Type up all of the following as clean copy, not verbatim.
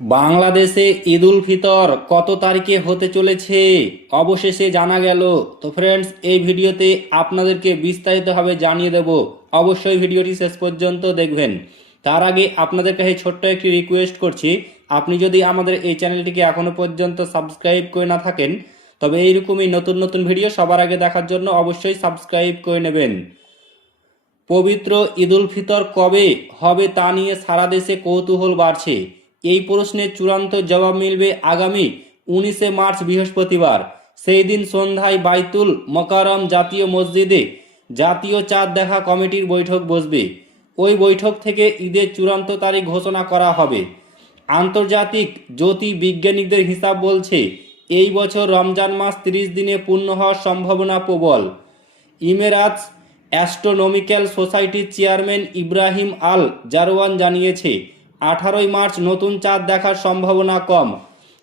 বাংলাদেশে ঈদ উল ফিতর কত তারিখে হতে চলেছে অবশেষে জানা গেল। তো ফ্রেন্ডস, এই ভিডিওতে আপনাদেরকে বিস্তারিতভাবে জানিয়ে দেব। অবশ্যই ভিডিওটি শেষ পর্যন্ত দেখবেন। তার আগে আপনাদের কাছে ছোট্ট একটি রিকোয়েস্ট করছি, আপনি যদি আমাদের এই চ্যানেলটিকে এখনো পর্যন্ত সাবস্ক্রাইব করে না থাকেন, তবে এইরকমই নতুন নতুন ভিডিও সবার আগে দেখার জন্য অবশ্যই সাবস্ক্রাইব করে নেবেন। পবিত্র ঈদ উল ফিতর কবে হবে তা নিয়ে সারা দেশে কৌতূহল বাড়ছে। এই প্রশ্নের চূড়ান্ত জবাব মিলবে আগামী 19শে মার্চ বৃহস্পতিবার। সেই দিন সন্ধ্যায় বাইতুল মোকাররম জাতীয় মসজিদে জাতীয় চাঁদ দেখা কমিটির বৈঠক বসবে। ওই বৈঠক থেকে ঈদের চূড়ান্ত তারিখ ঘোষণা করা হবে। আন্তর্জাতিক জ্যোতির্বিজ্ঞানীদের হিসাব বলছে এই বছর রমজান মাস 30 দিনে পূর্ণ হওয়ার সম্ভাবনা প্রবল। ইমেরাতস অ্যাস্ট্রোনমিক্যাল সোসাইটির চেয়ারম্যান ইব্রাহিম আল জারওয়ান জানিয়েছে 18ই মার্চ নতুন চাঁদ দেখার সম্ভাবনা কম,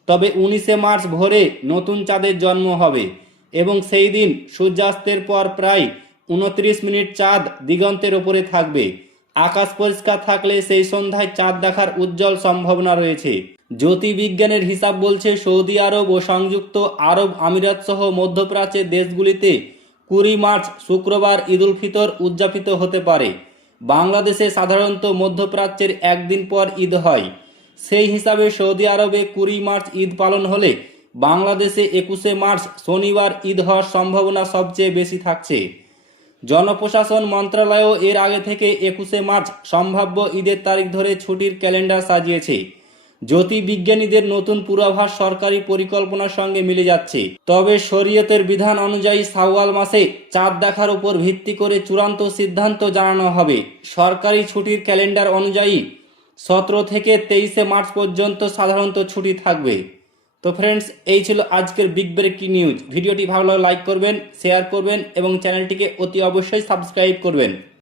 তবে 19শে মার্চ ভোরে নতুন চাঁদের জন্ম হবে এবং সেই দিন সূর্যাস্তের পর প্রায় 29 মিনিট চাঁদ দিগন্তের ওপরে থাকবে। আকাশ পরিষ্কার থাকলে সেই সন্ধ্যায় চাঁদ দেখার উজ্জ্বল সম্ভাবনা রয়েছে। জ্যোতির্বিজ্ঞানের হিসাব বলছে সৌদি আরব ও সংযুক্ত আরব আমিরাত সহ মধ্যপ্রাচ্যের দেশগুলিতে 20 মার্চ শুক্রবার ঈদ উল ফিতর উদযাপিত হতে পারে। বাংলাদেশে সাধারণত মধ্যপ্রাচ্যের একদিন পর ঈদ হয়। সেই হিসাবে সৌদি আরবে 20 মার্চ ঈদ পালন হলে বাংলাদেশে 21শে মার্চ শনিবার ঈদ হওয়ার সম্ভাবনা সবচেয়ে বেশি থাকছে। জনপ্রশাসন মন্ত্রণালয়ও এর আগে থেকে 21শে মার্চ সম্ভাব্য ঈদের তারিখ ধরে ছুটির ক্যালেন্ডার সাজিয়েছে। জ্যোতির্বিজ্ঞানীদের নতুন পূর্বাভাস সরকারি পরিকল্পনার সঙ্গে মিলে যাচ্ছে। তবে শরীয়তের বিধান অনুযায়ী শাওয়াল মাসে চাঁদ দেখার উপর ভিত্তি করে চূড়ান্ত সিদ্ধান্ত জানানো হবে। সরকারি ছুটির ক্যালেন্ডার অনুযায়ী 17 থেকে 23শে মার্চ পর্যন্ত সাধারণত ছুটি থাকবে। তো ফ্রেন্ডস, এই ছিল আজকের বিগ ব্রেকিং নিউজ। ভিডিওটি ভালো লাগলে লাইক করবেন, শেয়ার করবেন এবং চ্যানেলটিকে অতি অবশ্যই সাবস্ক্রাইব করবেন।